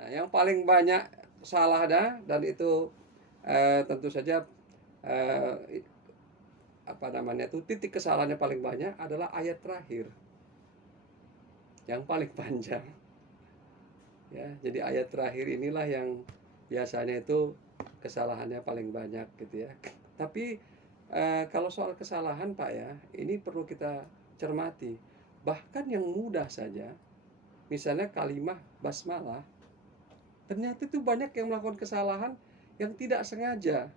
Nah, yang paling banyak salahnya dan itu tentu saja eh, apa namanya itu titik kesalahannya paling banyak adalah ayat terakhir yang paling panjang ya. Jadi ayat terakhir inilah yang biasanya itu kesalahannya paling banyak gitu ya. Tapi kalau soal kesalahan Pak ya, ini perlu kita cermati. Bahkan yang mudah saja, misalnya kalimat basmalah, ternyata itu banyak yang melakukan kesalahan yang tidak sengaja.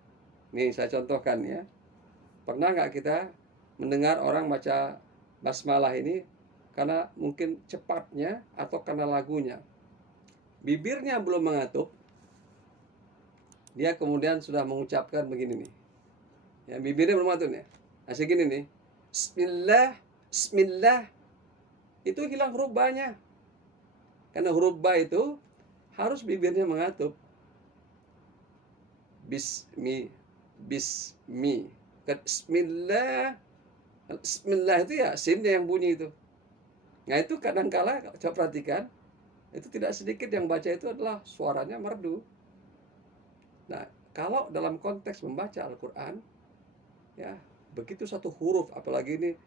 Nih saya contohkan ya. Pernah nggak kita mendengar orang baca basmalah ini karena mungkin cepatnya atau karena lagunya. Bibirnya belum mengatup, dia kemudian sudah mengucapkan begini nih. Ya, bibirnya belum mengatup nih. Nah, segini nih. Bismillah, Bismillah. Itu hilang huruf ba-nya. Karena huruf ba itu harus bibirnya mengatup. Bismi, bismi. Bismillah. Bismillah itu ya sinnya yang bunyi itu. Nah itu kadangkala coba perhatikan, itu tidak sedikit yang baca itu adalah suaranya merdu. Nah kalau dalam konteks membaca Al-Quran, ya begitu satu huruf, apalagi ini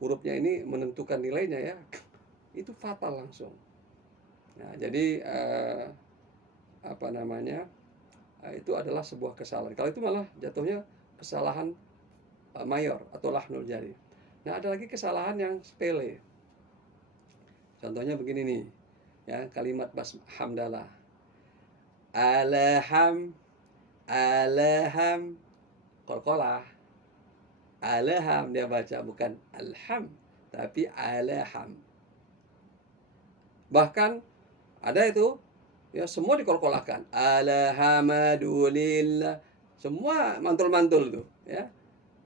hurufnya ini menentukan nilainya ya, itu fatal langsung. Nah jadi apa namanya, itu adalah sebuah kesalahan. Kalau itu malah jatuhnya kesalahan mayor atau lahnul jari. Nah ada lagi kesalahan yang sepele. Contohnya begini nih, ya kalimat hamdalah. Alham, alham, qalqalah. Alham dia baca bukan alham, tapi alham. Bahkan ada itu ya semua dikolkolahkan. Alhamdulillah. Semua mantul-mantul tuh ya.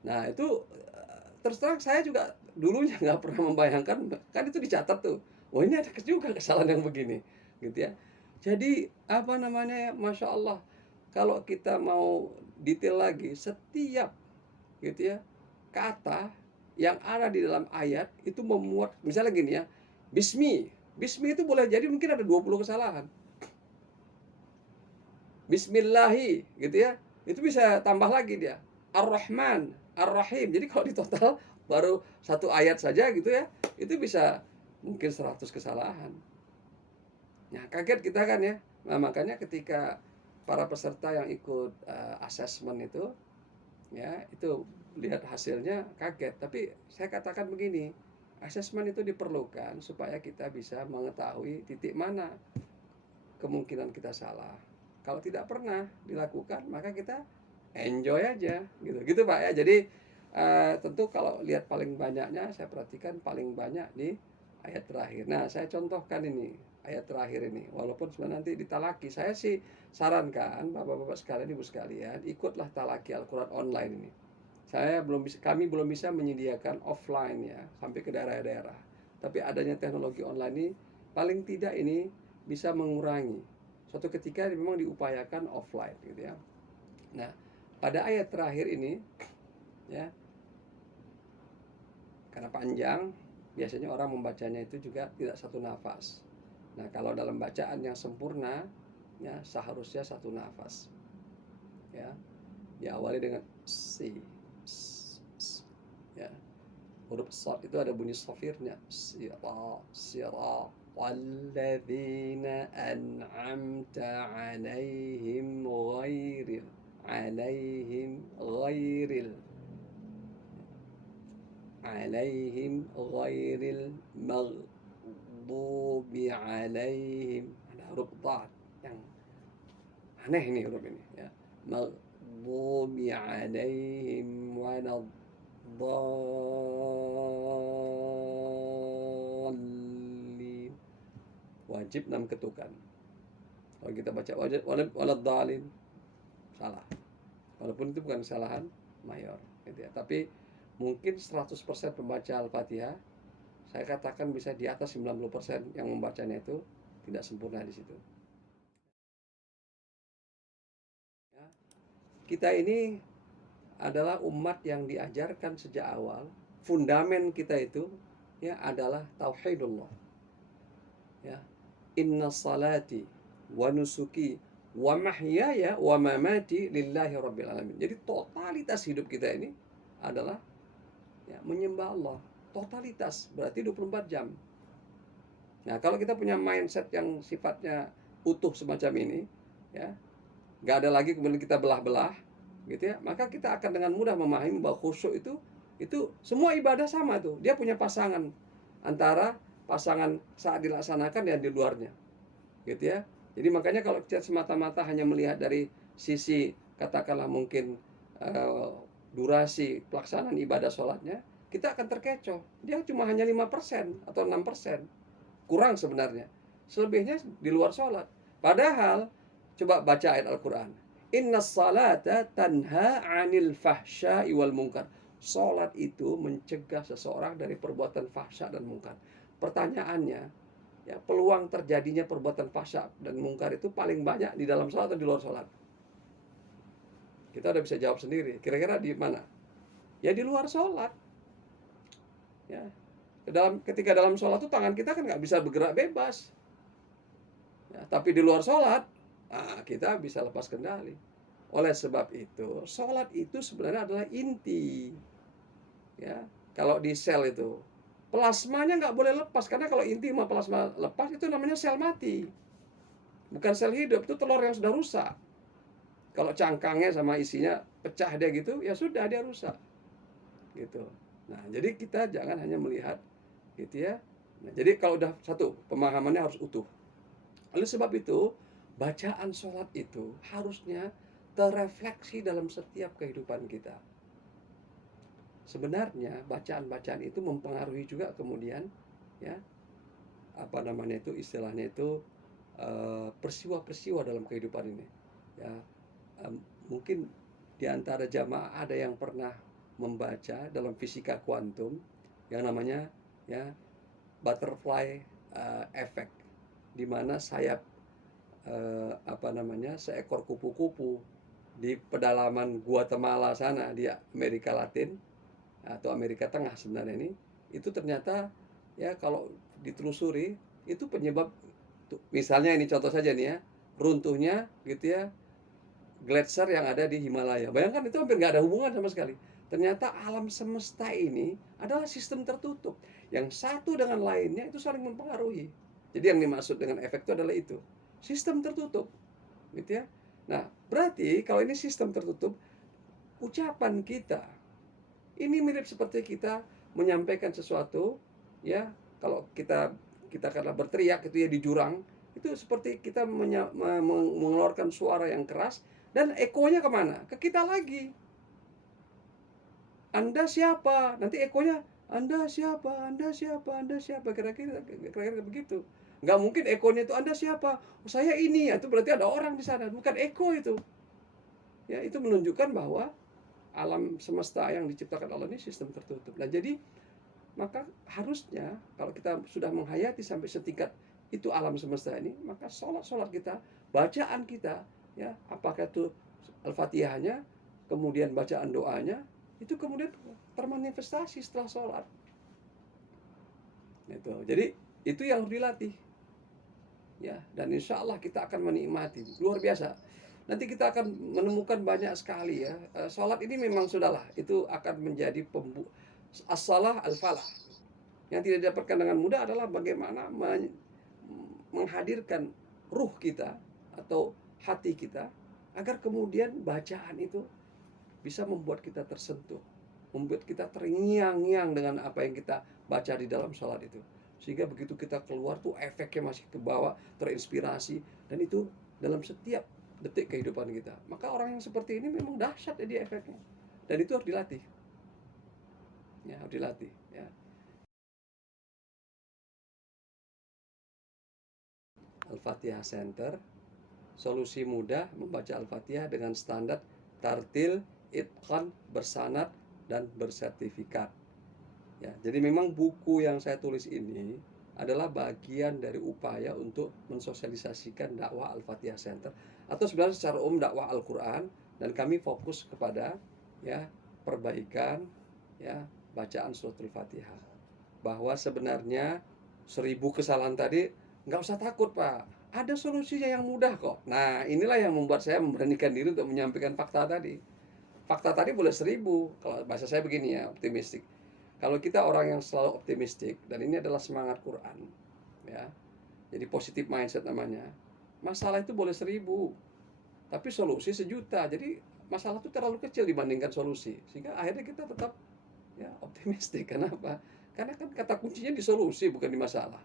Nah, itu terus terang saya juga dulunya nggak pernah membayangkan, kan itu dicatat tuh. Oh ini ada juga kesalahan yang begini, gitu ya. Jadi apa namanya ya, masya Allah, kalau kita mau detail lagi, setiap gitu ya kata yang ada di dalam ayat itu memuat, misalnya gini ya, Bismi, Bismi itu boleh jadi mungkin ada 20 kesalahan. Bismillahi gitu ya, itu bisa tambah lagi dia. Ar-Rahman, Ar-Rahim. Jadi kalau di total baru satu ayat saja gitu ya, itu bisa mungkin 100 kesalahan. Nah, kaget kita kan ya. Nah, makanya ketika para peserta yang ikut asesmen itu ya, itu lihat hasilnya kaget. Tapi saya katakan begini, asesmen itu diperlukan supaya kita bisa mengetahui titik mana kemungkinan kita salah. Kalau tidak pernah dilakukan, maka kita enjoy aja, gitu Pak ya. Jadi tentu kalau lihat paling banyaknya, saya perhatikan paling banyak di ayat terakhir. Nah, saya contohkan ini ayat terakhir ini. Walaupun sebenarnya nanti di talaki, saya sih sarankan bapak-bapak sekalian, ibu sekalian, ikutlah talaki Al-Quran online ini. Kami belum bisa menyediakan offline ya sampai ke daerah-daerah. Tapi adanya teknologi online ini paling tidak ini bisa mengurangi. Suatu ketika memang diupayakan offline gitu ya. Nah, pada ayat terakhir ini ya, karena panjang, biasanya orang membacanya itu juga tidak satu nafas. Nah, kalau dalam bacaan yang sempurna ya seharusnya satu nafas. Ya, diawali dengan si, ya. Huruf shad itu ada bunyi shafirnya. Sira walladzina an'amta alaihim ghairil maghdubi alaihim. Ada huruf dad yang aneh ini huruf ini ya. Maghdubi alaihim waladdallin. Wajib 6 ketukan. Kalau kita baca wajib waladdallin salah. Walaupun itu bukan kesalahan mayor gitu ya. Tapi mungkin 100% pembaca Al-Fatihah, saya katakan bisa di atas 90% yang membacanya itu tidak sempurna di situ. Ya. Kita ini adalah umat yang diajarkan sejak awal, fundamen kita itu ya adalah tauhidullah. Ya. Inna salati wa nusuki wa mahyaya wa mamati lillahi rabbil alamin. Jadi totalitas hidup kita ini adalah ya, menyembah Allah. Totalitas berarti 24 jam. Nah, kalau kita punya mindset yang sifatnya utuh semacam ini, ya, nggak ada lagi kemudian kita belah-belah, gitu ya, maka kita akan dengan mudah memahami bahwa khusyuk itu semua ibadah sama tuh. Dia punya pasangan antara pasangan saat dilaksanakan dan di luarnya, gitu ya. Jadi makanya kalau kita semata-mata hanya melihat dari sisi katakanlah mungkin durasi pelaksanaan ibadah sholatnya, kita akan terkecoh. Dia cuma hanya 5% atau 6%. Kurang sebenarnya. Selebihnya di luar sholat. Padahal coba baca ayat Al-Quran. Inna salata tanha anil fahsya'i wal munkar. Sholat itu mencegah seseorang dari perbuatan fahsya dan munkar. Pertanyaannya, ya, peluang terjadinya perbuatan fahsya dan munkar itu paling banyak di dalam sholat atau di luar sholat? Kita udah bisa jawab sendiri. Kira-kira di mana? Ya di luar sholat. Ya, ketika dalam sholat tuh tangan kita kan nggak bisa bergerak bebas. Ya, tapi di luar sholat, kita bisa lepas kendali. Oleh sebab itu, sholat itu sebenarnya adalah inti. Ya, kalau di sel itu, plasmanya nggak boleh lepas. Karena kalau inti sama plasma lepas, itu namanya sel mati. Bukan sel hidup, itu telur yang sudah rusak. Kalau cangkangnya sama isinya pecah dia gitu, ya sudah dia rusak. Gitu. Nah, jadi kita jangan hanya melihat gitu ya. Nah, jadi kalau udah satu, pemahamannya harus utuh. Oleh sebab itu, bacaan sholat itu harusnya terrefleksi dalam setiap kehidupan kita. Sebenarnya bacaan-bacaan itu mempengaruhi juga kemudian ya apa namanya itu istilahnya itu peristiwa-peristiwa dalam kehidupan ini. Ya, mungkin di antara jamaah ada yang pernah membaca dalam fisika kuantum yang namanya ya butterfly effect, di mana sayap seekor kupu-kupu di pedalaman Guatemala sana di Amerika Latin atau Amerika Tengah sebenarnya ini, itu ternyata ya kalau ditelusuri itu penyebab misalnya ini contoh saja nih ya, runtuhnya gitu ya gletser yang ada di Himalaya. Bayangkan itu hampir nggak ada hubungan sama sekali. Ternyata alam semesta ini adalah sistem tertutup. Yang satu dengan lainnya itu saling mempengaruhi. Jadi yang dimaksud dengan efek itu adalah itu. Sistem tertutup. Gitu ya. Nah, berarti kalau ini sistem tertutup, ucapan kita ini mirip seperti kita menyampaikan sesuatu, ya. Kalau kita karena berteriak itu ya di jurang, itu seperti kita mengeluarkan suara yang keras dan ekonya kemana? Ke kita lagi. Anda siapa? Nanti ekonya Anda siapa? Anda siapa? Anda siapa? Kira-kira begitu. Nggak mungkin ekonya itu Anda siapa? Oh, saya ini. Ya, itu berarti ada orang di sana. Bukan eko itu. Ya, itu menunjukkan bahwa alam semesta yang diciptakan Allah ini sistem tertutup. Nah, jadi maka harusnya kalau kita sudah menghayati sampai setingkat itu alam semesta ini, maka sholat kita, bacaan kita, ya apakah itu Al-Fatihahnya, kemudian bacaan doanya, itu kemudian termanifestasi setelah sholat. Itu. Jadi itu yang harus dilatih. Ya, dan insya Allah kita akan menikmati luar biasa. Nanti kita akan menemukan banyak sekali ya. Sholat ini memang sudahlah, itu akan menjadi as-salah al-falah. Yang tidak didapatkan dengan mudah adalah bagaimana menghadirkan ruh kita atau hati kita agar kemudian bacaan itu bisa membuat kita tersentuh, membuat kita terngiang-ngiang dengan apa yang kita baca di dalam sholat itu. Sehingga begitu kita keluar tuh efeknya masih ke bawah, terinspirasi, dan itu dalam setiap detik kehidupan kita. Maka orang yang seperti ini memang dahsyat jadi efeknya. Dan itu harus dilatih. Ya, harus dilatih ya. Al-Fatihah Center, solusi mudah membaca Al-Fatihah dengan standar tartil, itqan, bersanad, dan bersertifikat. Ya, jadi memang buku yang saya tulis ini adalah bagian dari upaya untuk mensosialisasikan dakwah Al-Fatihah Center atau sebenarnya secara umum dakwah Al-Quran, dan kami fokus kepada ya perbaikan ya bacaan suratul Fatihah. Bahwa sebenarnya 1000 kesalahan tadi nggak usah takut Pak. Ada solusinya yang mudah kok. Nah, inilah yang membuat saya memberanikan diri untuk menyampaikan fakta tadi. Fakta tadi boleh 1000, kalau bahasa saya begini ya, optimistik. Kalau kita orang yang selalu optimistik, dan ini adalah semangat Quran, ya, jadi positif mindset namanya. Masalah itu boleh 1000, tapi solusi 1.000.000. Jadi masalah itu terlalu kecil dibandingkan solusi, sehingga akhirnya kita tetap ya optimistik. Kenapa? Karena kan kata kuncinya di solusi, bukan di masalah.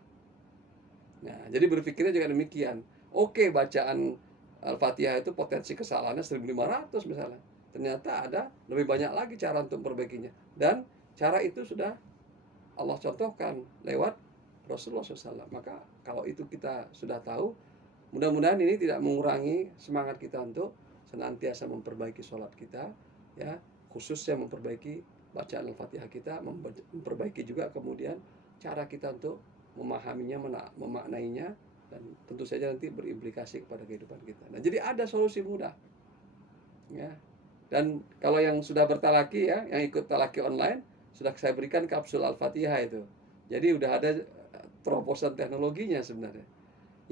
Nah, jadi berpikirnya juga demikian. Oke, bacaan Al-Fatihah itu potensi kesalahannya 1.500 misalnya. Ternyata ada lebih banyak lagi cara untuk memperbaikinya. Dan cara itu sudah Allah contohkan lewat Rasulullah SAW. Maka kalau itu kita sudah tahu, mudah-mudahan ini tidak mengurangi semangat kita untuk senantiasa memperbaiki sholat kita, ya, khususnya memperbaiki bacaan Al-Fatihah kita, memperbaiki juga kemudian cara kita untuk memahaminya, memaknainya, dan tentu saja nanti berimplikasi kepada kehidupan kita. Nah, jadi ada solusi mudah, ya. Dan kalau yang sudah bertalaki, ya, yang ikut talaki online, sudah saya berikan kapsul Al-Fatihah itu. Jadi udah ada terobosan teknologinya sebenarnya.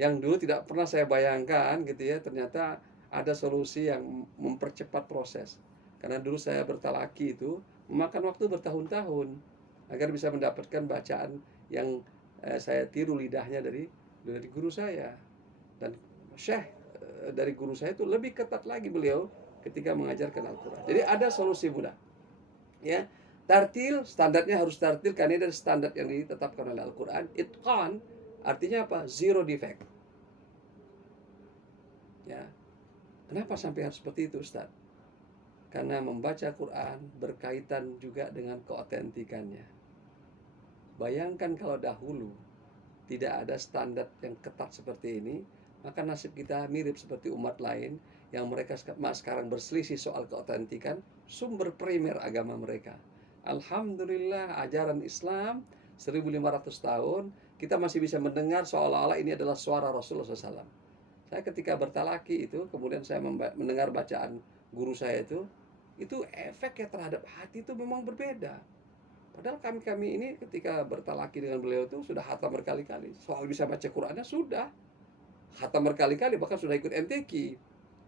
Yang dulu tidak pernah saya bayangkan gitu ya, ternyata ada solusi yang mempercepat proses. Karena dulu saya bertalaki itu memakan waktu bertahun-tahun agar bisa mendapatkan bacaan yang saya tiru lidahnya dari guru saya. Dan Syekh dari guru saya itu lebih ketat lagi beliau ketika mengajarkan Al-Quran. Jadi ada solusi mudah, ya. Tartil, standarnya harus tartil karena ini standar yang ditetapkan oleh Al-Quran. Itqan artinya apa? Zero defect, ya. Kenapa sampai harus seperti itu, Ustaz? Karena membaca Quran berkaitan juga dengan keotentikannya. Bayangkan kalau dahulu tidak ada standar yang ketat seperti ini, maka nasib kita mirip seperti umat lain yang mereka sekarang berselisih soal keotentikan sumber primer agama mereka. Alhamdulillah, ajaran Islam 1.500 tahun kita masih bisa mendengar seolah-olah ini adalah suara Rasulullah SAW. Saya ketika bertalaki itu, kemudian saya mendengar bacaan guru saya itu efeknya terhadap hati itu memang berbeda. Padahal kami ini ketika bertalaki dengan beliau itu sudah khatam berkali-kali. Soal bisa baca Qurannya sudah khatam berkali-kali, bahkan sudah ikut MTQ.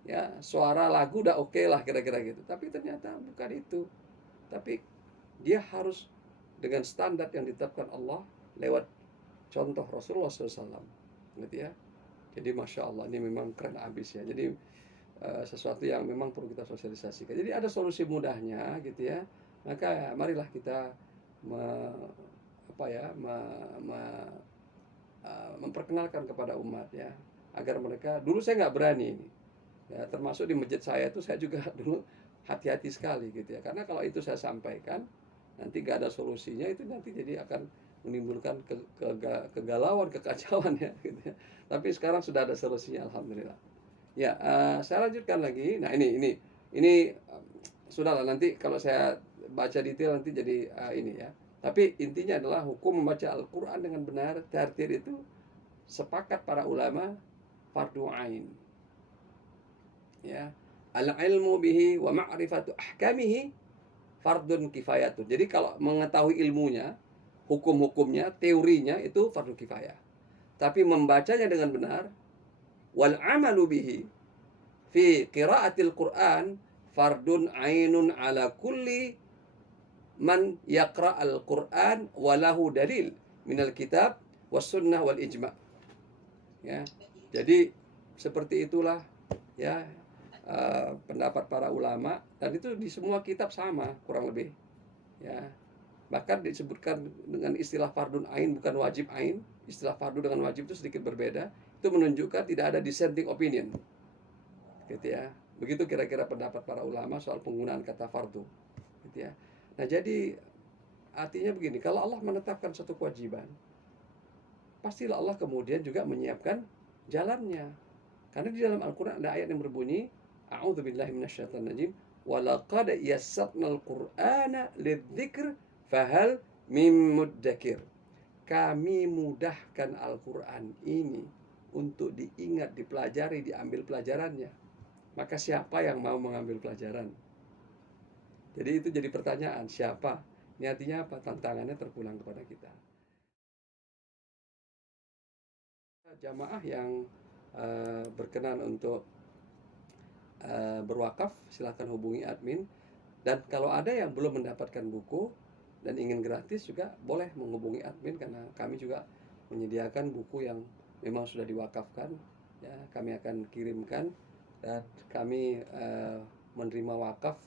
Ya, suara lagu udah oke lah kira-kira gitu. Tapi ternyata bukan itu. Tapi dia harus dengan standar yang ditetapkan Allah lewat contoh Rasulullah SAW. Gitu ya. Jadi Masya Allah, ini memang keren abis ya. Jadi sesuatu yang memang perlu kita sosialisasikan. Jadi ada solusi mudahnya gitu ya. Maka marilah kita memperkenalkan kepada umat ya, agar mereka, dulu saya nggak berani ini ya, termasuk di masjid saya itu saya juga dulu hati-hati sekali gitu ya, karena kalau itu saya sampaikan nanti nggak ada solusinya, itu nanti jadi akan menimbulkan kegalauan, kekacauan ya gitu ya. Tapi sekarang sudah ada solusinya, alhamdulillah ya. Saya lanjutkan lagi. Nah, ini sudahlah, nanti kalau saya baca detail nanti jadi ini ya. Tapi intinya adalah hukum membaca Al-Quran dengan benar, tartil itu sepakat para ulama fardu ain. Ya. Al-ilmu bihi wa ma'rifatu ahkamihi fardun kifayatu. Jadi kalau mengetahui ilmunya, hukum-hukumnya, teorinya itu fardu kifayah. Tapi membacanya dengan benar, wal amalu bihi fi qiraatil Quran fardun ainun ala kulli man yaqra al-Quran walahu dalil minal kitab was sunnah wal ijma'. Ya. Jadi seperti itulah ya pendapat para ulama, dan itu di semua kitab sama kurang lebih. Ya. Bahkan disebutkan dengan istilah fardun ain, bukan wajib ain. Istilah fardu dengan wajib itu sedikit berbeda. Itu menunjukkan tidak ada dissenting opinion. Gitu ya. Begitu kira-kira pendapat para ulama soal penggunaan kata fardu. Gitu ya. Nah, jadi artinya begini, kalau Allah menetapkan satu kewajiban, pastilah Allah kemudian juga menyiapkan jalannya. Karena di dalam Al-Quran ada ayat yang berbunyi, A'udzubillahi minasyaitonirrajim, walaqad yassarnal Qur'ana lidzikr fahal mim muddakir. Kami mudahkan Al-Quran ini untuk diingat, dipelajari, diambil pelajarannya. Maka siapa yang mau mengambil pelajaran? Jadi itu jadi pertanyaan, siapa? Ini artinya apa? Tantangannya terpulang kepada kita. Jamaah yang berkenan untuk berwakaf, silahkan hubungi admin. Dan kalau ada yang belum mendapatkan buku dan ingin gratis juga boleh menghubungi admin, karena kami juga menyediakan buku yang memang sudah diwakafkan, ya kami akan kirimkan. Dan kami menerima wakaf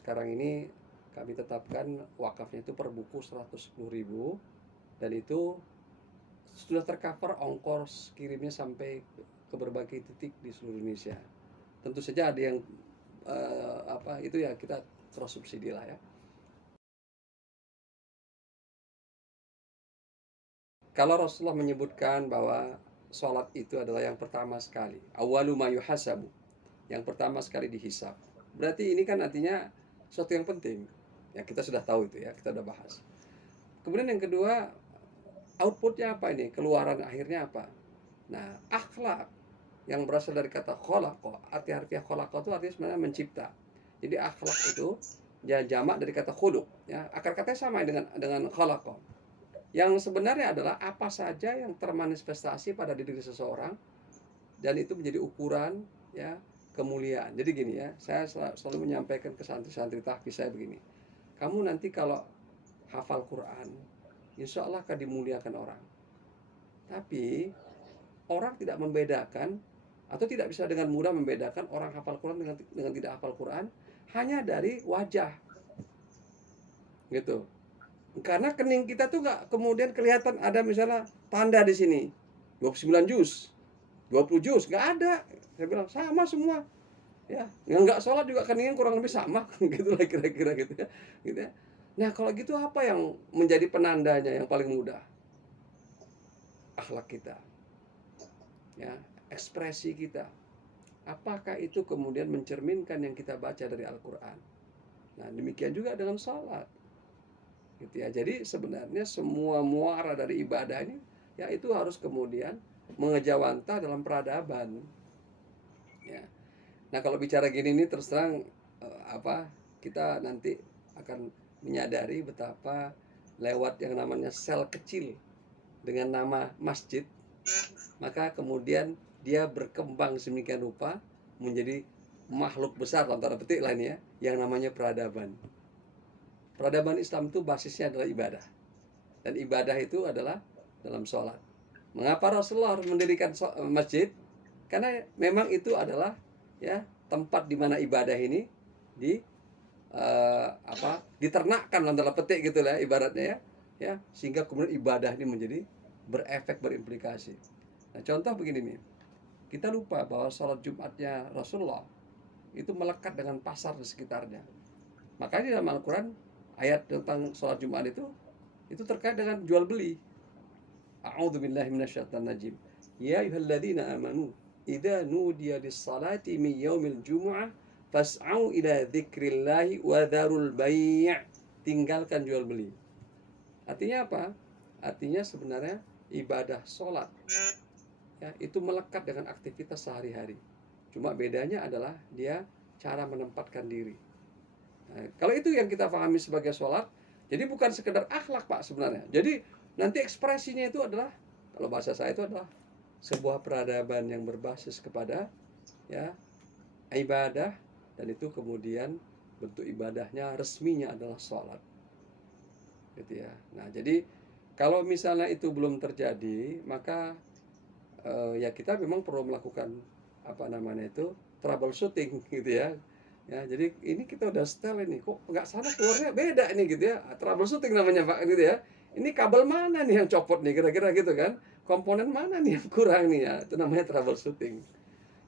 sekarang ini, kami tetapkan wakafnya itu per buku 110.000, dan itu sudah tercover ongkos kirimnya sampai ke berbagai titik di seluruh Indonesia. Tentu saja ada yang itu ya kita cross subsidi lah ya. Kalau Rasulullah menyebutkan bahwa sholat itu adalah yang pertama sekali, awwalu ma yuhasabu, yang pertama sekali dihisab, berarti ini kan artinya sesuatu yang penting. Ya kita sudah tahu itu ya, kita sudah bahas. Kemudian yang kedua, outputnya apa ini? Keluaran akhirnya apa? Nah, akhlak yang berasal dari kata kholaqa, arti harfiah kholaqa itu artinya sebenarnya mencipta. Jadi akhlak itu ya jamak dari kata khuluq, ya akar katanya sama dengan kholaqa. Yang sebenarnya adalah apa saja yang termanifestasi pada diri seseorang, dan itu menjadi ukuran ya kemuliaan. Jadi gini ya, saya selalu menyampaikan ke santri-santri tahfiz saya begini. Kamu nanti kalau hafal Quran, insya Allah akan dimuliakan orang. Tapi orang tidak membedakan, atau tidak bisa dengan mudah membedakan orang hafal Quran dengan tidak hafal Quran hanya dari wajah, gitu. Karena kening kita tuh nggak kemudian kelihatan ada misalnya tanda di sini 29 juz, 20 juz, nggak ada. Saya bilang sama semua. Ya, yang nggak sholat juga keningnya kurang lebih sama, gitu lah kira-kira gitu ya. Gitu ya. Nah kalau gitu apa yang menjadi penandanya yang paling mudah? Akhlak kita, ya, ekspresi kita. Apakah itu kemudian mencerminkan yang kita baca dari Al-Quran? Nah demikian juga dengan sholat, gitu ya. Jadi sebenarnya semua muara dari ibadah ini ya itu harus kemudian mengejawantah dalam peradaban, ya. Nah kalau bicara gini nih terus terang kita nanti akan menyadari betapa lewat yang namanya sel kecil dengan nama masjid, maka kemudian dia berkembang sedemikian rupa menjadi makhluk besar dalam tanda petik lah ini ya, yang namanya peradaban. Peradaban Islam itu basisnya adalah ibadah, dan ibadah itu adalah dalam sholat. Mengapa Rasulullah harus mendirikan masjid? Karena memang itu adalah ya tempat di mana ibadah ini diternakkan dalam tanda petik gitu lah ibaratnya ya, sehingga kemudian ibadah ini menjadi berefek, berimplikasi. Nah contoh begini nih, kita lupa bahwa sholat Jumatnya Rasulullah itu melekat dengan pasar di sekitarnya. Makanya di dalam Al-Quran ayat tentang sholat Jumat itu terkait dengan jual beli. A'udzubillahi minasyaitonirrajim. Ya ayyuhalladzina amanu idza nudiya lis-salati min yaumil jumu'ah fas'au ila dzikrillahi wa dzarul bai'. Tinggalkan jual beli. Artinya apa? Artinya sebenarnya ibadah sholat ya, itu melekat dengan aktivitas sehari-hari. Cuma bedanya adalah dia cara menempatkan diri. Nah, kalau itu yang kita pahami sebagai sholat, jadi bukan sekedar akhlak Pak sebenarnya. Jadi nanti ekspresinya itu adalah, kalau bahasa saya itu adalah sebuah peradaban yang berbasis kepada ya ibadah, dan itu kemudian bentuk ibadahnya resminya adalah sholat, gitu ya. Nah jadi kalau misalnya itu belum terjadi, maka ya kita memang perlu melakukan troubleshooting gitu ya. Ya, jadi ini kita udah setel ini, kok nggak sana keluarnya beda nih gitu ya. Troubleshooting namanya Pak gitu ya. Ini kabel mana nih yang copot nih kira-kira gitu kan? Komponen mana nih yang kurang nih ya? Itu namanya troubleshooting.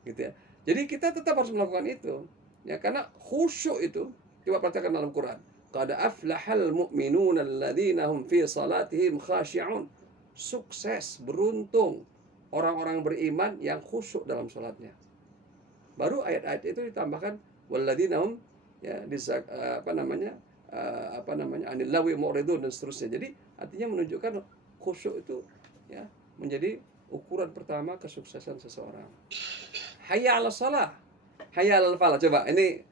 Gitu ya. Jadi kita tetap harus melakukan itu. Ya karena khusyuk itu coba perhatikan dalam Quran. Qad aflahal mu'minun alladzina hum fi salatihim khashi'un. Sukses, beruntung orang-orang beriman yang khusyuk dalam sholatnya. Baru ayat-ayat itu ditambahkan walladzina hum ya anil lagwi mu'ridun dan seterusnya. Jadi artinya menunjukkan khusyuk itu ya menjadi ukuran pertama kesuksesan seseorang. Hayya 'alas shalah, hayya 'alal falah. Coba ini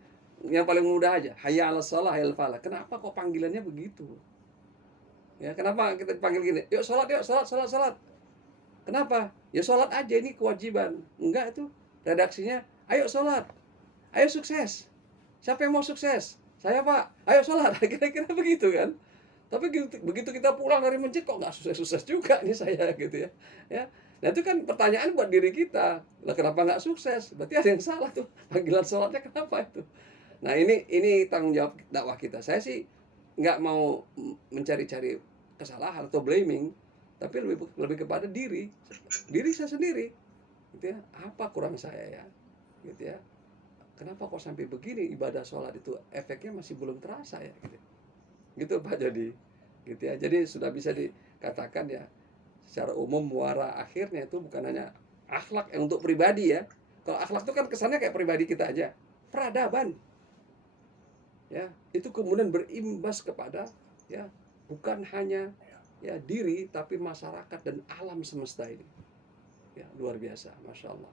yang paling mudah aja. Hayya 'alas shalah, hayya 'alal falah. Kenapa kok panggilannya begitu? Ya, kenapa kita panggil gini? Yuk salat, yuk salat. Kenapa? Ya sholat aja, ini kewajiban. Enggak, itu redaksinya, ayo sholat, ayo sukses. Siapa yang mau sukses? Saya, Pak. Ayo sholat. Kira-kira begitu kan. Tapi begitu kita pulang dari masjid, kok nggak sukses-sukses juga nih saya, gitu ya. Ya. Nah itu kan pertanyaan buat diri kita. Lah kenapa nggak sukses? Berarti ada yang salah tuh. Panggilan sholatnya kenapa itu? Nah ini tanggung jawab dakwah kita. Saya sih nggak mau mencari-cari kesalahan atau blaming, tapi lebih kepada diri saya sendiri, gitu ya. Apa kurang saya ya, gitu ya. Kenapa kok sampai begini ibadah sholat itu efeknya masih belum terasa ya, gitu Pak Jody, gitu ya. Jadi sudah bisa dikatakan ya, secara umum muara akhirnya itu bukan hanya akhlak yang untuk pribadi ya. Kalau akhlak itu kan kesannya kayak pribadi kita aja, peradaban ya, itu kemudian berimbas kepada ya, bukan hanya ya diri, tapi masyarakat dan alam semesta ini ya. Luar biasa, Masya Allah.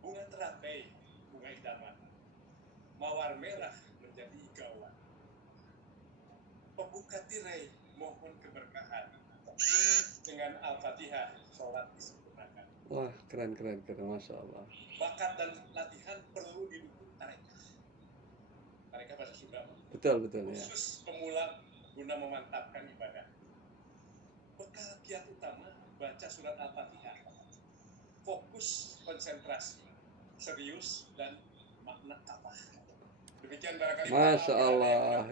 Bunga teratai, bunga idaman, mawar merah menjadi igawan, pembuka tirai mohon keberkahan, dengan Al-Fatihah sholat disempurnakan. Wah, keren, Masya Allah. Bakat dan latihan perlu didukung tarekah. Tarekah bahasa Sunda. Betul ya. Khusus pemula guna memantapkan ibadah. Bekal kiat utama baca surat Al-Fatihah. Fokus, konsentrasi, serius, dan makna kata. Demikian barangkali. Masya Allah.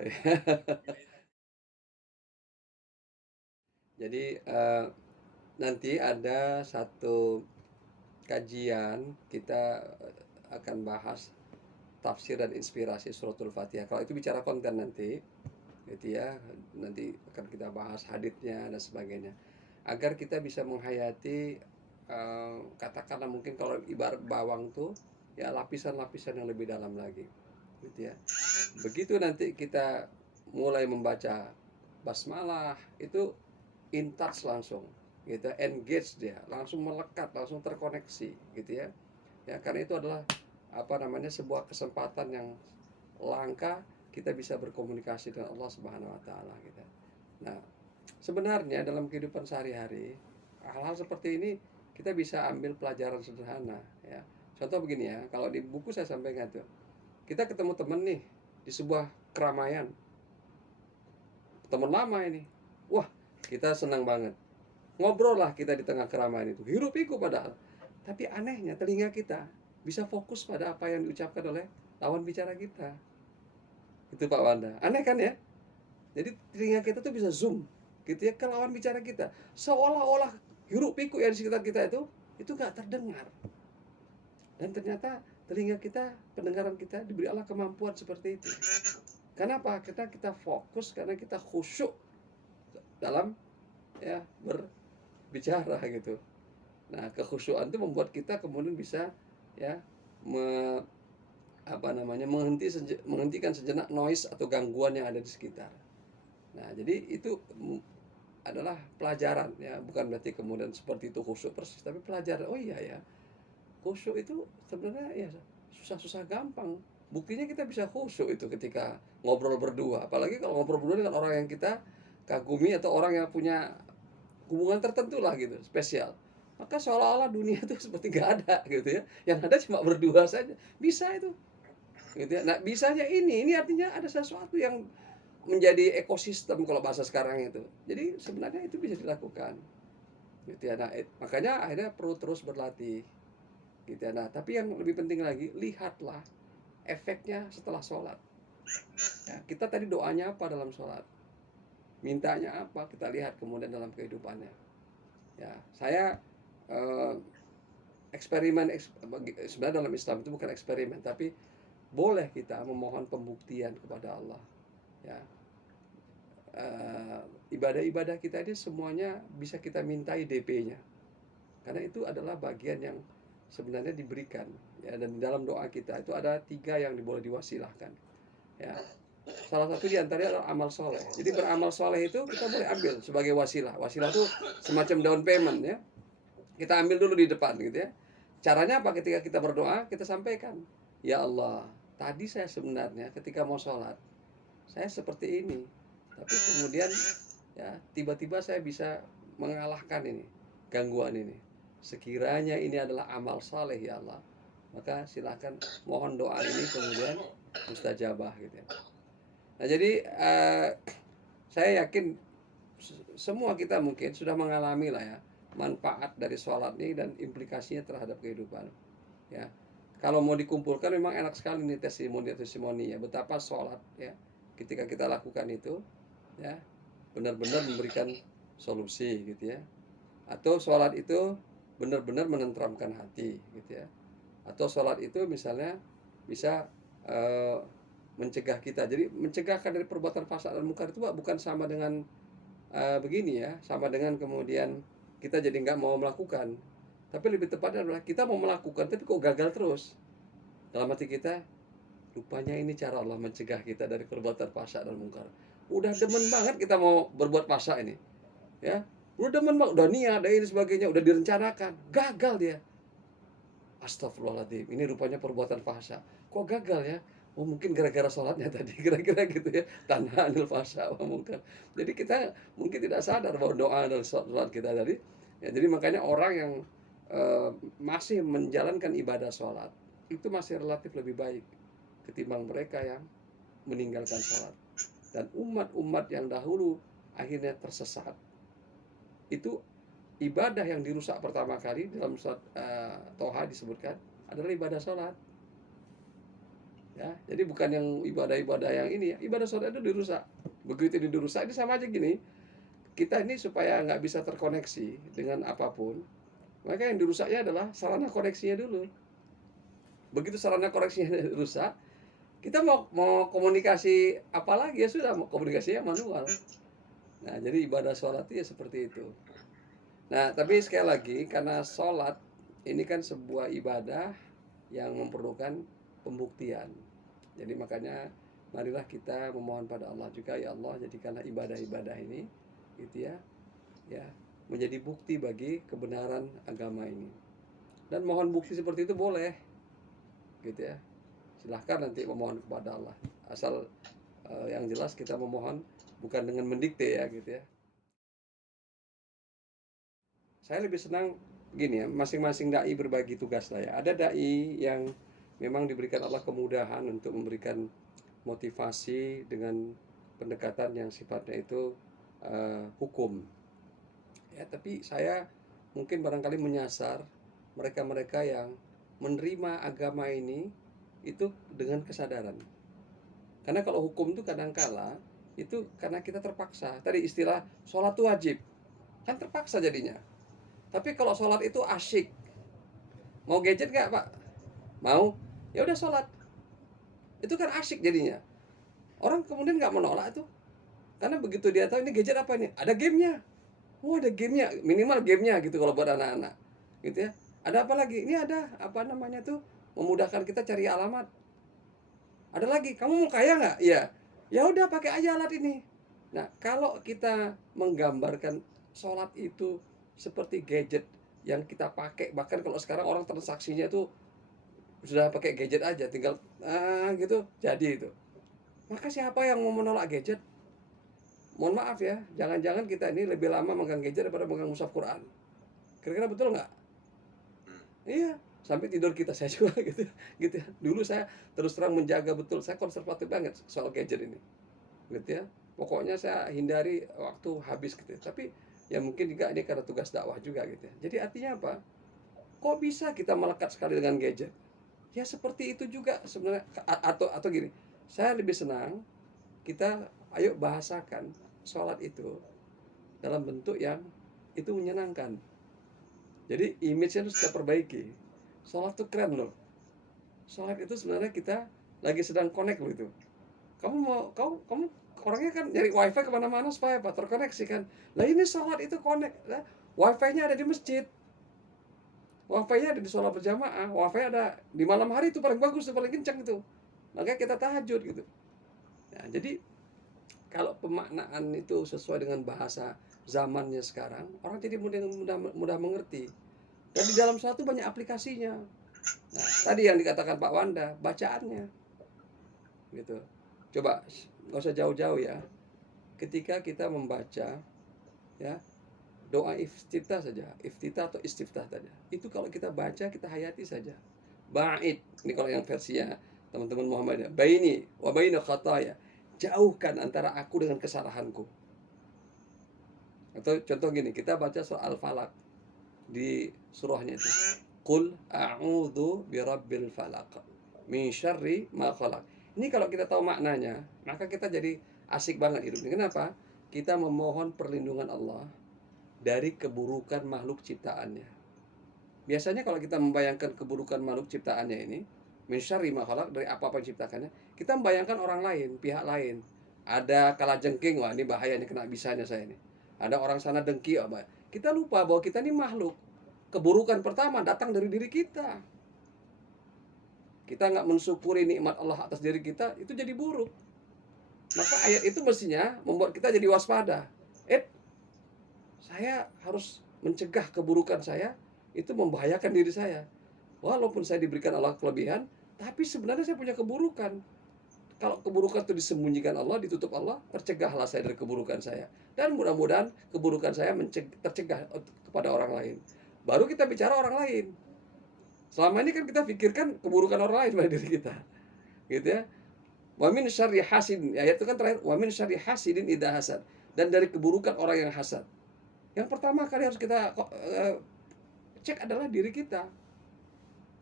Jadi nanti ada satu kajian, kita akan bahas tafsir dan inspirasi suratul Fatihah. Kalau itu bicara konten nanti, gitu ya, nanti akan kita bahas haditsnya dan sebagainya, agar kita bisa menghayati katakanlah mungkin kalau ibarat bawang tuh ya, lapisan-lapisan yang lebih dalam lagi, gitu ya. Begitu nanti kita mulai membaca basmalah, itu in touch langsung, gitu, engage dia, langsung melekat, langsung terkoneksi, gitu ya. Ya, karena itu adalah sebuah kesempatan yang langka kita bisa berkomunikasi dengan Allah Subhanahu wa taala, gitu. Nah, sebenarnya dalam kehidupan sehari-hari hal-hal seperti ini kita bisa ambil pelajaran sederhana ya. Contoh begini ya, kalau di buku saya sampaikan tuh, kita ketemu teman nih di sebuah keramaian, teman lama ini, wah kita senang banget, ngobrol lah kita di tengah keramaian itu, hirup pikuk padahal, tapi anehnya telinga kita bisa fokus pada apa yang diucapkan oleh lawan bicara kita. Itu Pak Wanda, aneh kan ya. Jadi telinga kita tuh bisa zoom, gitu ya, ke lawan bicara kita, seolah-olah hiruk pikuk yang di sekitar kita itu nggak terdengar. Dan ternyata telinga kita, pendengaran kita diberi Allah kemampuan seperti itu. Kenapa? Karena kita fokus, karena kita khusyuk dalam ya berbicara, gitu. Nah, kekhusyuan itu membuat kita kemudian bisa ya menghentikan sejenak noise atau gangguan yang ada di sekitar. Nah, jadi itu adalah pelajaran ya, bukan berarti kemudian seperti itu khusyuk persis, tapi pelajaran. Oh iya ya, khusyuk itu sebenarnya ya susah-susah gampang. Buktinya kita bisa khusyuk itu ketika ngobrol berdua, apalagi kalau ngobrol berdua dengan orang yang kita kagumi atau orang yang punya hubungan tertentu lah, gitu, spesial. Maka seolah-olah dunia itu seperti gak ada, gitu ya. Yang ada cuma berdua saja. Bisa itu, gitu ya. Nah, bisanya ini artinya ada sesuatu yang menjadi ekosistem kalau bahasa sekarang itu. Jadi sebenarnya itu bisa dilakukan, gitu ya. Nah, makanya akhirnya perlu terus berlatih, gitu ya. Nah, tapi yang lebih penting lagi, lihatlah efeknya setelah sholat ya. Kita tadi doanya apa dalam sholat, mintanya apa, kita lihat kemudian dalam kehidupannya ya. Saya sebenarnya dalam Islam itu bukan eksperimen, tapi boleh kita memohon pembuktian kepada Allah ya. Ibadah-ibadah kita ini semuanya bisa kita mintai DP-nya, karena itu adalah bagian yang sebenarnya diberikan ya. Dan di dalam doa kita itu ada 3 yang boleh diwasilahkan ya. Salah satu diantaranya adalah amal soleh. Jadi beramal soleh itu kita boleh ambil sebagai wasilah. Wasilah itu semacam down payment ya. Kita ambil dulu di depan, gitu ya. Caranya apa? Ketika kita berdoa, kita sampaikan, ya Allah, tadi saya sebenarnya ketika mau sholat, saya seperti ini. Tapi kemudian ya tiba-tiba saya bisa mengalahkan ini gangguan ini. Sekiranya ini adalah amal saleh ya Allah, maka silakan mohon doa ini kemudian mustajabah gitu ya. Nah jadi saya yakin semua kita mungkin sudah mengalami lah ya manfaat dari sholat ini dan implikasinya terhadap kehidupan ya. Kalau mau dikumpulkan memang enak sekali nih testimoni ya, betapa sholat ya ketika kita lakukan itu ya benar-benar memberikan solusi gitu ya, atau sholat itu benar-benar menenteramkan hati gitu ya, atau sholat itu misalnya bisa mencegah kita, jadi mencegahkan dari perbuatan fahsya dan munkar itu bukan sama dengan begini ya, sama dengan kemudian kita jadi nggak mau melakukan, tapi lebih tepatnya adalah kita mau melakukan tapi kok gagal terus. Dalam hati kita, rupanya ini cara Allah mencegah kita dari perbuatan fahsya dan munkar. Udah demen banget kita mau berbuat fahsya ini, ya. Udah demen banget, udah niat, udah ini sebagainya, udah direncanakan, gagal dia. Astagfirullahaladzim, ini rupanya perbuatan fahsya. Kok gagal ya? Oh mungkin gara-gara sholatnya tadi, kira-kira gitu ya. Tanha anil fahsya wa munkar. Jadi kita mungkin tidak sadar bahwa doa dan sholat kita tadi. Ya, jadi makanya orang yang masih menjalankan ibadah sholat itu masih relatif lebih baik ketimbang mereka yang meninggalkan sholat. Dan umat-umat yang dahulu akhirnya tersesat. Itu ibadah yang dirusak pertama kali dalam surat Toha disebutkan adalah ibadah sholat. Ya, jadi bukan yang ibadah-ibadah yang ini ya, ibadah sholat itu dirusak. Begitu ini dirusak, ini sama aja gini. Kita ini supaya nggak bisa terkoneksi dengan apapun, maka yang dirusaknya adalah sarana koneksinya dulu. Begitu sarana koneksinya rusak, kita mau komunikasi apa lagi ya sudah, mau komunikasinya manual. Nah, jadi ibadah sholat itu ya seperti itu. Nah, tapi sekali lagi karena sholat ini kan sebuah ibadah yang memerlukan pembuktian. Jadi makanya marilah kita memohon pada Allah juga, ya Allah jadikanlah ibadah-ibadah ini gitu ya, menjadi bukti bagi kebenaran agama ini. Dan mohon bukti seperti itu boleh, gitu ya. Silahkan nanti memohon kepada Allah. Asal yang jelas kita memohon bukan dengan mendikte ya, gitu ya. Saya lebih senang begini ya, masing-masing dai berbagi tugas lah ya. Ada dai yang memang diberikan Allah kemudahan untuk memberikan motivasi dengan pendekatan yang sifatnya itu hukum. Ya, tapi saya mungkin barangkali menyasar mereka-mereka yang menerima agama ini itu dengan kesadaran. Karena kalau hukum itu kadangkala itu karena kita terpaksa. Tadi istilah sholat itu wajib, kan terpaksa jadinya. Tapi kalau sholat itu asyik, mau gadget nggak Pak? Mau? Ya udah sholat. Itu kan asyik jadinya. Orang kemudian nggak menolak itu, karena begitu dia tahu ini gadget apa ini, ada gamenya. Oh ada gamenya, minimal gamenya gitu kalau buat anak-anak, gitu ya. Ada apa lagi? Ini ada apa namanya tuh, memudahkan kita cari alamat. Ada lagi, kamu mau kaya nggak? Iya. Ya udah pakai aja alat ini. Nah kalau kita menggambarkan sholat itu seperti gadget yang kita pakai, bahkan kalau sekarang orang transaksinya itu sudah pakai gadget aja, tinggal gitu jadi itu. Maka siapa yang mau menolak gadget? Mohon maaf ya, jangan-jangan kita ini lebih lama megang gadget daripada megang mushaf Quran. Kira-kira betul nggak? Iya, sampai tidur kita saya juga gitu ya. Dulu saya terus terang menjaga betul, saya konservatif banget soal gadget ini, gitu ya. Pokoknya saya hindari waktu habis gitu ya. Tapi ya mungkin juga ini karena tugas dakwah juga gitu ya. Jadi artinya apa? Kok bisa kita melekat sekali dengan gadget? Ya seperti itu juga sebenarnya, atau gini. Saya lebih senang kita ayo bahasakan sholat itu dalam bentuk yang itu menyenangkan. Jadi image-nya harus kita perbaiki. Sholat itu keren loh. Sholat itu sebenarnya kita lagi sedang connect loh itu. Kamu orangnya kan nyari wifi kemana-mana supaya apa? Terkoneksi kan. Lah ini sholat itu connect. Nah, wifi-nya ada di masjid. Wifi-nya ada di sholat berjamaah. Wifi ada di malam hari itu paling bagus, itu paling kencang itu. Makanya kita tahajud gitu. Nah, jadi kalau pemaknaan itu sesuai dengan bahasa zamannya sekarang, orang jadi mudah mengerti. Dan di dalam suatu banyak aplikasinya. Nah, tadi yang dikatakan Pak Wanda, bacaannya. Gitu. Coba nggak usah jauh-jauh ya. ketika kita membaca ya doa iftitah saja, iftitah atau istiftah saja. Itu kalau kita baca, kita hayati saja. Ba'id, ini kalau yang versinya teman-teman Muhammadiyah. Baini wa baina khataya. Jauhkan antara aku dengan kesalahanku. Atau contoh gini, kita baca surah Al-Falaq di surahnya itu. Qul a'udzu birabbil falaq min syarri ma khalaq. Ini kalau kita tahu maknanya, maka kita jadi asik banget hidup ini. Kenapa? Kita memohon perlindungan Allah dari keburukan makhluk ciptaannya. Biasanya kalau kita membayangkan keburukan makhluk ciptaannya ini, min syarri ma khalaq, dari apa-apa yang ciptakannya, kita membayangkan orang lain, pihak lain. Ada kalajengking, wah ini bahaya nih, kena bisanya saya ini. Ada orang sana dengki, apa? Kita lupa bahwa kita ini makhluk. Keburukan pertama datang dari diri kita. Kita nggak mensyukuri nikmat Allah atas diri kita, itu jadi buruk. Maka ayat itu mestinya membuat kita jadi waspada. Saya harus mencegah keburukan saya, itu membahayakan diri saya. Walaupun saya diberikan Allah kelebihan, tapi sebenarnya saya punya keburukan. Kalau keburukan itu disembunyikan Allah, ditutup Allah, tercegahlah saya dari keburukan saya. Dan mudah-mudahan keburukan saya tercegah kepada orang lain. Baru kita bicara orang lain. Selama ini kan kita pikirkan keburukan orang lain pada diri kita. Gitu ya. Wa min syarri hasidin. Ayat itu kan terakhir, wa min syarri hasidin idza hasad. Dan dari keburukan orang yang hasad. Yang pertama kali harus kita cek adalah diri kita.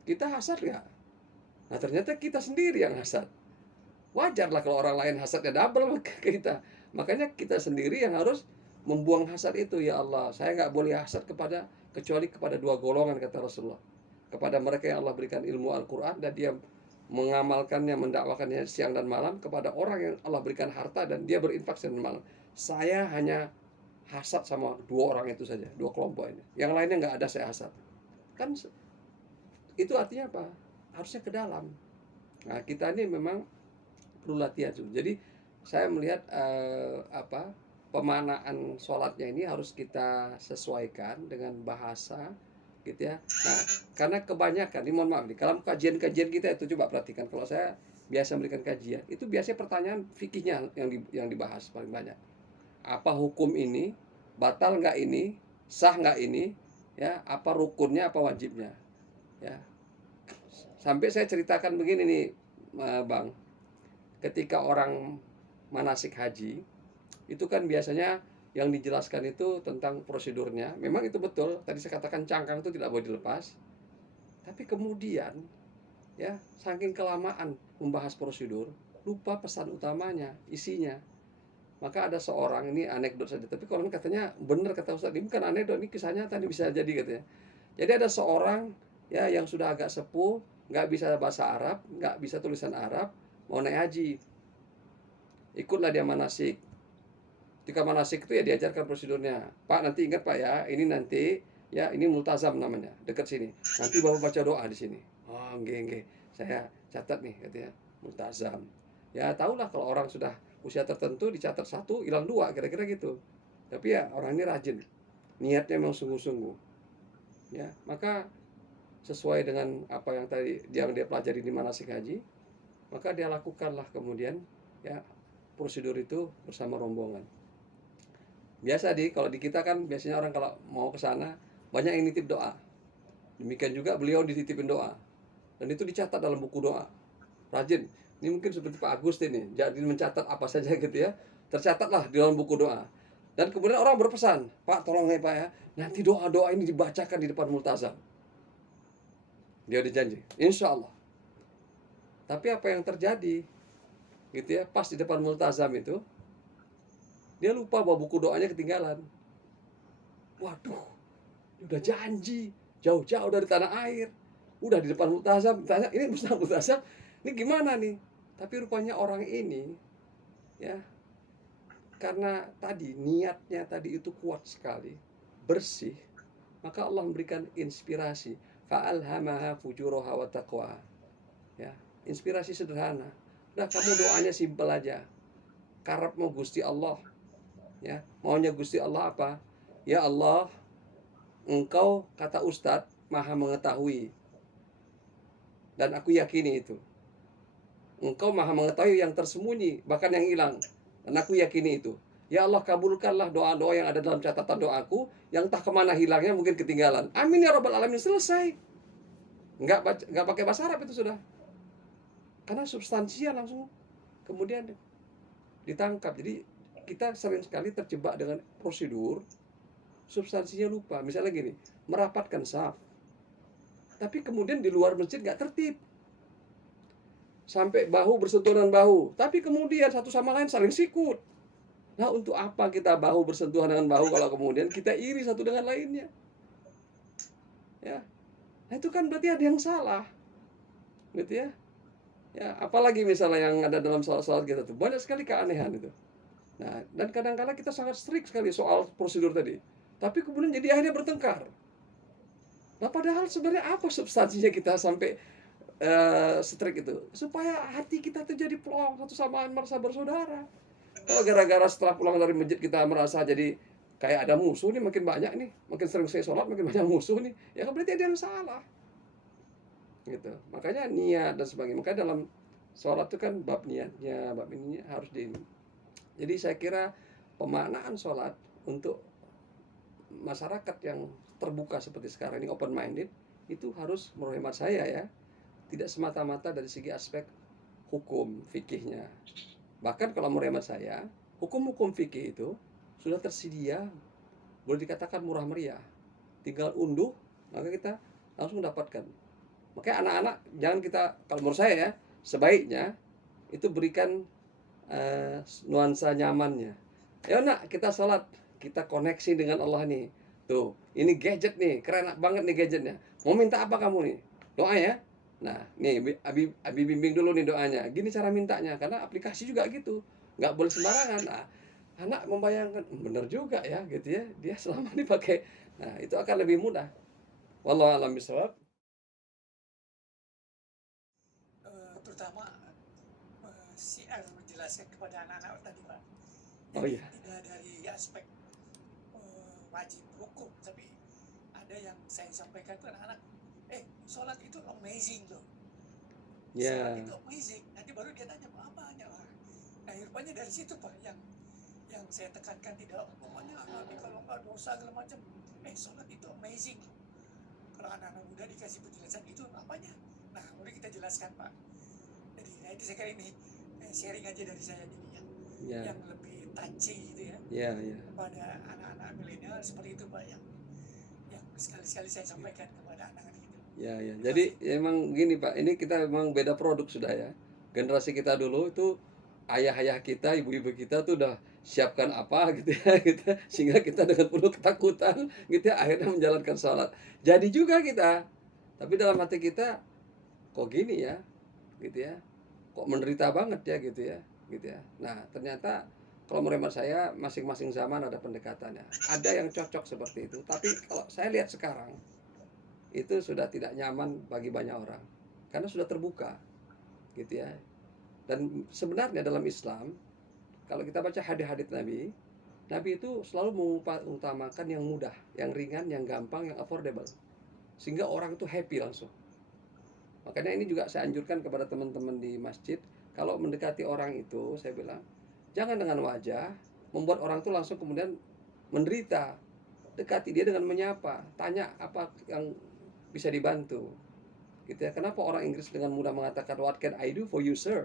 Kita hasad ya? Nah ternyata kita sendiri yang hasad. Wajarlah kalau orang lain hasadnya double ke kita. Makanya kita sendiri yang harus membuang hasad itu. Ya Allah, saya nggak boleh hasad kecuali kepada dua golongan, kata Rasulullah. Kepada mereka yang Allah berikan ilmu Al-Quran dan dia mengamalkannya, mendakwakannya siang dan malam. Kepada orang yang Allah berikan harta dan dia berinfak siang dan malam. Saya hanya hasad sama dua orang itu saja, dua kelompok ini. Yang lainnya nggak ada saya hasad. Kan itu artinya apa? Harusnya ke dalam. Nah kita ini memang perlu latihan. Jadi saya melihat pemanaan sholatnya ini harus kita sesuaikan dengan bahasa, gitu ya. Nah, karena kebanyakan, ini mohon maaf nih, kalau kajian-kajian kita itu coba perhatikan. Kalau saya biasa memberikan kajian, itu biasanya pertanyaan fikihnya yang dibahas paling banyak. Apa hukum ini? Batal nggak ini? Sah nggak ini? Ya, apa rukunnya? Apa wajibnya? Ya. Sampai saya ceritakan begini nih, Bang. Ketika orang manasik haji, itu kan biasanya yang dijelaskan itu tentang prosedurnya. Memang itu betul, tadi saya katakan cangkang itu tidak boleh dilepas. Tapi kemudian, ya, saking kelamaan membahas prosedur, lupa pesan utamanya, isinya. Maka ada seorang, ini anekdot saja, tapi kalau katanya benar kata Ustaz, ini bukan anekdot, ini kisah nyata, ini bisa jadi katanya. Jadi ada seorang ya yang sudah agak sepuh, nggak bisa bahasa Arab, nggak bisa tulisan Arab, mau naik haji. Ikutlah dia manasik. Ketika manasik itu ya diajarkan prosedurnya. Pak, nanti ingat Pak ya, ini nanti ya ini multazam namanya, dekat sini. Nanti Bapak baca doa di sini. Oh, nggih. Saya catat nih katanya, multazam. Ya tahulah kalau orang sudah usia tertentu dicatat satu, hilang dua, kira-kira gitu. Tapi ya orang ini rajin. Niatnya memang sungguh-sungguh. Ya, maka sesuai dengan apa yang tadi dia pelajari di manasik haji, maka dia lakukanlah kemudian ya prosedur itu bersama rombongan. Biasa kalau di kita kan biasanya orang kalau mau ke sana banyak yang nitip doa. Demikian juga beliau dititipin doa. Dan itu dicatat dalam buku doa. Rajin. Ini mungkin seperti Pak Agus ini, jadi mencatat apa saja gitu ya. Tercatatlah di dalam buku doa. Dan kemudian orang berpesan, Pak tolong ya Pak ya, nanti doa-doa ini dibacakan di depan multazam. Dia dijanji, insya Allah. Tapi apa yang terjadi, gitu ya, pas di depan multazam itu, dia lupa bahwa buku doanya ketinggalan. Waduh, udah janji jauh-jauh dari tanah air, udah di depan multazam, tanya ini multazam, ini gimana nih? Tapi rupanya orang ini, ya, karena tadi niatnya tadi itu kuat sekali, bersih, maka Allah memberikan inspirasi. Fa'alhamaha fujuraha wa taqwa. Ya, inspirasi sederhana. Udah kamu doanya simpel aja. Karep mau Gusti Allah. Ya, maunya Gusti Allah apa? Ya Allah, Engkau kata Ustadz Maha mengetahui. Dan aku yakini itu. Engkau Maha mengetahui yang tersembunyi, bahkan yang hilang. Dan aku yakini itu. Ya Allah, kabulkanlah doa-doa yang ada dalam catatan doaku, yang tak kemana hilangnya, mungkin ketinggalan. Amin ya rabbal alamin, selesai. Nggak pakai bahasa Arab itu sudah. Karena substansinya langsung kemudian ditangkap. Jadi kita sering sekali terjebak dengan prosedur, substansinya lupa. Misalnya gini, merapatkan saf, tapi kemudian di luar masjid nggak tertib, sampai bahu bersentuhan bahu, tapi kemudian satu sama lain saling sikut. Nah, untuk apa kita bahu bersentuhan dengan bahu kalau kemudian kita iri satu dengan lainnya? Ya, nah itu kan berarti ada yang salah, gitu ya. Ya, apalagi misalnya yang ada dalam salat-salat kita tuh banyak sekali keanehan itu. Nah, dan kadang-kadang kita sangat strict sekali soal prosedur tadi, tapi kemudian jadi akhirnya bertengkar. Nah, padahal sebenarnya apa substansinya kita sampai strict itu? Supaya hati kita tuh jadi plong, satu sama lain merasa bersaudara. Kalau gara-gara setelah pulang dari masjid kita merasa jadi kayak ada musuh nih, makin banyak nih, makin sering saya sholat makin banyak musuh nih, ya kan berarti ada yang salah, gitu. Makanya niat dan sebagainya. Makanya dalam sholat itu kan bab niatnya, bab ininya harus di ini. Jadi saya kira pemaknaan sholat untuk masyarakat yang terbuka seperti sekarang ini, open minded, itu harus menurut hemat saya ya, tidak semata-mata dari segi aspek hukum fikihnya. Bahkan kalau menurut hemat saya, hukum-hukum fikih itu sudah tersedia, boleh dikatakan murah meriah. Tinggal unduh, maka kita langsung dapatkan. Makanya anak-anak jangan kita, kalau menurut saya ya, sebaiknya itu berikan nuansa nyamannya. Ya nak, kita sholat, kita koneksi dengan Allah nih. Tuh, ini gadget nih, keren banget nih gadgetnya. Mau minta apa kamu nih? Doa ya. Nah, nih Abi bimbing dulu nih doanya. Gini cara mintanya, karena aplikasi juga gitu. Nggak boleh sembarangan. Nah, anak membayangkan, bener juga ya, gitu ya. Dia selama ini pakai. Nah, itu akan lebih mudah. Wallahu a'lam bishawab. Terutama siar menjelaskan kepada anak-anak tadi Pak. Oh Jadi iya. tidak dari aspek wajib hukum, tapi ada yang saya sampaikan ke anak-anak, sholat itu amazing loh. Sholat Ya, itu amazing. Nanti baru dia tanya apanya lah. Nah rupanya dari situ Pak yang saya tekankan, tidak pokoknya Nabi kalau nggak dosa segala macam. Sholat itu amazing. Kalau anak-anak muda dikasih penjelasan itu apanya? Nah udah kita jelaskan Pak. Jadi nah itu saya kira ini sharing aja dari saya, jadi yang lebih touchy gitu ya. ya. Kepada anak-anak milenial seperti itu Pak, yang sekali-sekali saya sampaikan kepada anak-anak itu. Ya. Jadi emang gini Pak, ini kita memang beda produk sudah ya. Generasi kita dulu itu ayah-ayah kita, ibu-ibu kita tuh udah siapkan apa gitu ya, gitu. Sehingga kita dengan penuh ketakutan gitu ya, akhirnya menjalankan sholat. Jadi juga kita, tapi dalam hati kita kok gini ya, gitu ya, kok menderita banget ya gitu ya, gitu ya. Nah ternyata kalau menurut saya masing-masing zaman ada pendekatannya. Ada yang cocok seperti itu, tapi kalau saya lihat sekarang itu sudah tidak nyaman bagi banyak orang karena sudah terbuka, gitu ya. Dan sebenarnya dalam Islam, kalau kita baca hadis-hadis Nabi itu selalu mengutamakan yang mudah, yang ringan, yang gampang, yang affordable, sehingga orang itu happy langsung. Makanya ini juga saya anjurkan kepada teman-teman di masjid, kalau mendekati orang itu, saya bilang, jangan dengan wajah membuat orang itu langsung kemudian menderita. Dekati dia dengan menyapa, tanya apa yang bisa dibantu, gitu ya. Kenapa orang Inggris dengan mudah mengatakan what can I do for you sir?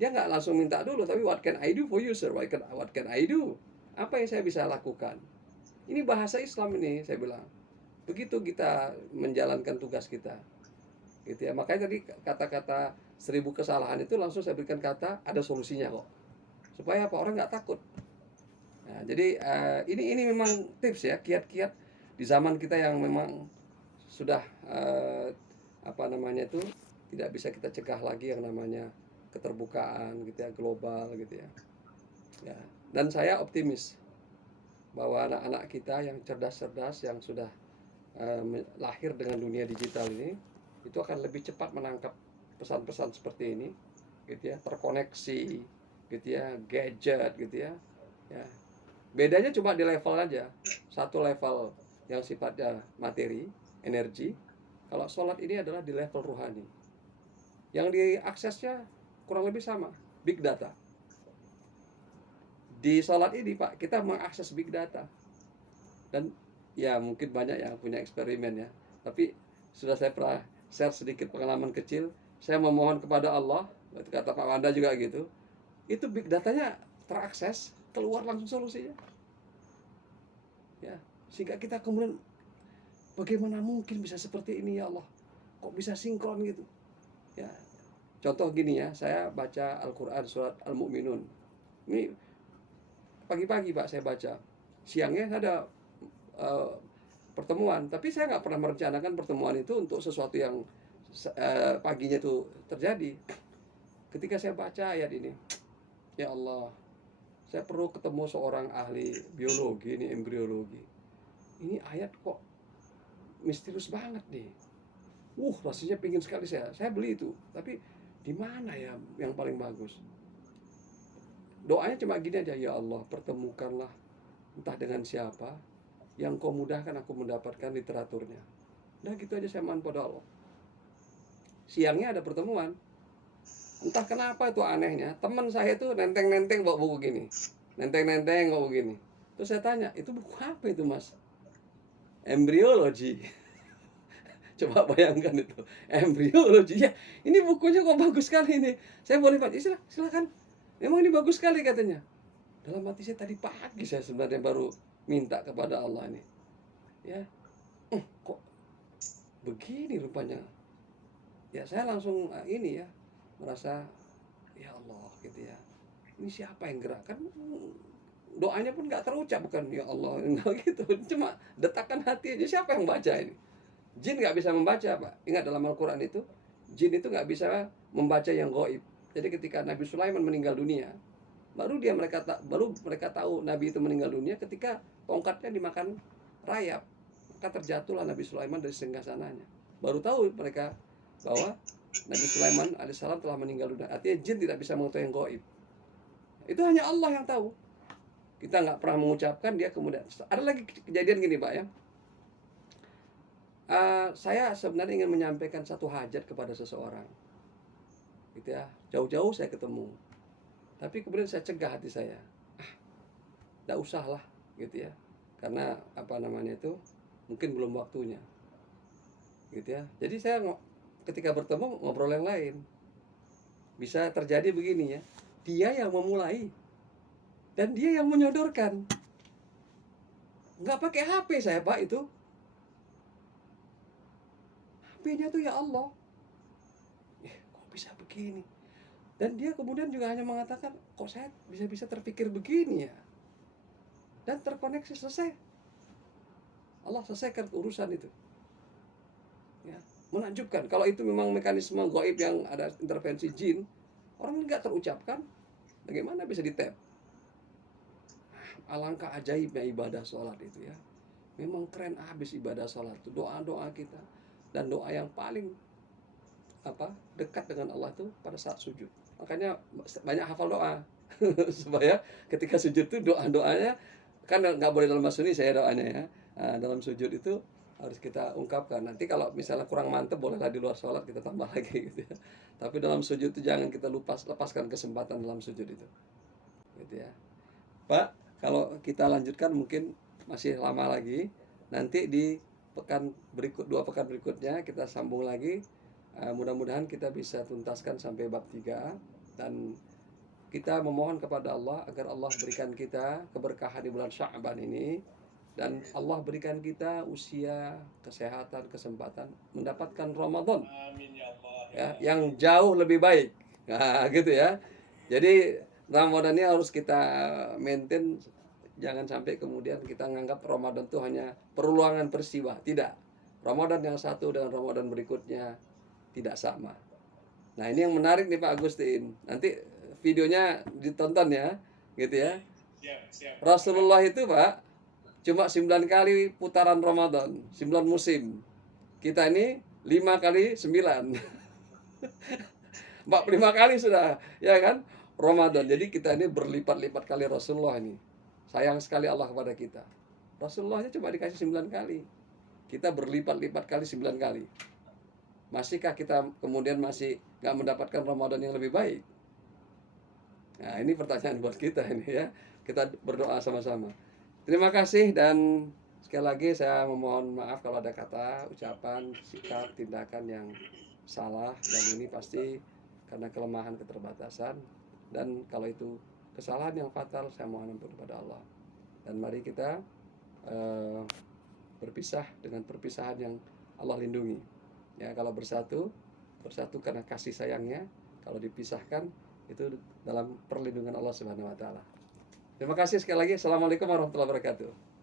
Dia nggak langsung minta dulu, tapi what can I do for you sir? What can I do? Apa yang saya bisa lakukan? Ini bahasa Islam ini, saya bilang. Begitu kita menjalankan tugas kita, gitu ya. Makanya tadi kata-kata 1000 kesalahan itu langsung saya berikan kata ada solusinya kok, supaya apa, orang nggak takut. Nah, jadi ini memang tips ya, kiat-kiat di zaman kita yang memang sudah apa namanya itu, tidak bisa kita cegah lagi yang namanya keterbukaan gitu ya, global gitu ya. Ya, dan saya optimis bahwa anak-anak kita yang cerdas-cerdas, yang sudah lahir dengan dunia digital ini, itu akan lebih cepat menangkap pesan-pesan seperti ini, gitu ya, terkoneksi, gitu ya, gadget, gitu ya. Ya, bedanya cuma di level aja, satu level yang sifatnya materi, energi. Kalau sholat ini adalah di level ruhani, yang diaksesnya kurang lebih sama, big data. Di sholat ini Pak, kita mengakses big data. Dan ya mungkin banyak yang punya eksperimen ya. Tapi sudah saya pernah share sedikit pengalaman kecil. Saya memohon kepada Allah, kata Pak Wanda juga gitu. Itu big datanya terakses, keluar langsung solusinya. Ya, sehingga kita kemudian bagaimana mungkin bisa seperti ini ya Allah? Kok bisa sinkron gitu? Ya. Contoh gini ya, saya baca Al-Qur'an surat Al-Mu'minun. Ini pagi-pagi Pak saya baca. Siangnya ada pertemuan, tapi saya nggak pernah merencanakan pertemuan itu untuk sesuatu yang paginya itu terjadi. Ketika saya baca ayat ini, ya Allah, saya perlu ketemu seorang ahli biologi, ini embriologi. Ini ayat kok misterius banget nih. Rasanya pingin sekali saya beli itu. Tapi di mana ya yang paling bagus? Doanya cuma gini aja, ya Allah, pertemukanlah entah dengan siapa yang kau mudahkan aku mendapatkan literaturnya. Nah gitu aja saya mohon pada Allah. Siangnya ada pertemuan. Entah kenapa itu anehnya, teman saya itu nenteng-nenteng bawa buku gini. Nenteng-nenteng bawa begini. Terus saya tanya, itu buku apa itu Mas? Embryology. Coba bayangkan itu, embryology. Ya, ini bukunya kok bagus sekali ini. Saya boleh baca, silakan. Memang ini bagus sekali katanya. Dalam hati saya tadi pagi saya sebenarnya baru minta kepada Allah ini. Ya, kok begini rupanya. Ya saya langsung ini ya merasa ya Allah gitu ya. Ini siapa yang gerakkan? Doanya pun nggak terucap bukan ya Allah enggak gitu. Cuma detakan hati aja. Siapa yang baca ini? Jin nggak bisa membaca Pak. Ingat dalam Al-Quran itu, jin itu nggak bisa membaca yang gaib. Jadi ketika Nabi Sulaiman meninggal dunia, baru mereka tahu Nabi itu meninggal dunia ketika tongkatnya dimakan rayap. Maka terjatuhlah Nabi Sulaiman dari singgasananya. Baru tahu mereka bahwa Nabi Sulaiman alaihissalam telah meninggal dunia. Artinya jin tidak bisa mengetahui yang gaib. Itu hanya Allah yang tahu. Kita nggak pernah mengucapkan, dia kemudian. Ada lagi kejadian gini Pak ya. Saya sebenarnya ingin menyampaikan satu hajat kepada seseorang, gitu ya. Jauh-jauh saya ketemu, tapi kemudian saya cegah hati saya, nggak usah lah, gitu ya. Karena apa namanya itu, mungkin belum waktunya, gitu ya. Jadi saya ketika bertemu ngobrol yang lain, bisa terjadi begini ya. Dia yang memulai, dan dia yang menyodorkan. Nggak pakai HP saya Pak itu. HP-nya tuh ya Allah. Kok bisa begini? Dan dia kemudian juga hanya mengatakan, kok saya bisa terpikir begini ya? Dan terkoneksi, selesai. Allah selesaikan urusan itu. Ya, menakjubkan. Kalau itu memang mekanisme gaib yang ada intervensi jin, orang nggak terucapkan, bagaimana bisa ditap? Alangkah ajaibnya ibadah sholat itu ya. Memang keren habis ibadah sholat itu. Doa-doa kita. Dan doa yang paling dekat dengan Allah itu pada saat sujud. Makanya banyak hafal doa supaya ketika sujud itu doa-doanya kan nggak boleh dalam sunni saya doanya ya. Dalam sujud itu harus kita ungkapkan. Nanti kalau misalnya kurang mantep bolehlah di luar sholat kita tambah lagi gitu ya. Tapi dalam sujud itu jangan kita lepaskan kesempatan dalam sujud itu. Gitu ya. Pak, kalau kita lanjutkan mungkin masih lama lagi. Nanti di dua pekan berikutnya kita sambung lagi. Mudah-mudahan kita bisa tuntaskan sampai bab 3 dan kita memohon kepada Allah agar Allah berikan kita keberkahan di bulan Sya'ban ini dan Allah berikan kita usia, kesehatan, kesempatan mendapatkan Ramadan. Amin ya Allah. Ya, yang jauh lebih baik. Nah, gitu ya. Jadi Ramadan ini harus kita maintain. Jangan sampai kemudian kita menganggap Ramadan itu hanya perulangan peristiwa. Tidak. Ramadan yang satu dengan Ramadan berikutnya tidak sama. Nah ini yang menarik nih Pak Agustin. Nanti videonya ditonton ya. Gitu ya. Siap. Rasulullah itu Pak cuma 9 kali putaran Ramadan. 9 musim. Kita ini 5 kali 9. 45 kali sudah. Ya kan? Ramadan. Jadi kita ini berlipat-lipat kali Rasulullah ini. Sayang sekali Allah kepada kita. Rasulullahnya cuma dikasih 9 kali. Kita berlipat-lipat kali 9 kali. Masihkah kita kemudian masih gak mendapatkan Ramadan yang lebih baik? Nah ini pertanyaan buat kita ini ya. Kita berdoa sama-sama. Terima kasih, dan sekali lagi saya memohon maaf kalau ada kata, ucapan, sikap, tindakan yang salah, dan ini pasti karena kelemahan, keterbatasan, dan kalau itu kesalahan yang fatal, saya mohon ampun kepada Allah. Dan mari kita berpisah dengan perpisahan yang Allah lindungi. Ya, kalau bersatu karena kasih sayangnya. Kalau dipisahkan itu dalam perlindungan Allah Subhanahu wa taala. Terima kasih sekali lagi. Assalamualaikum warahmatullahi wabarakatuh.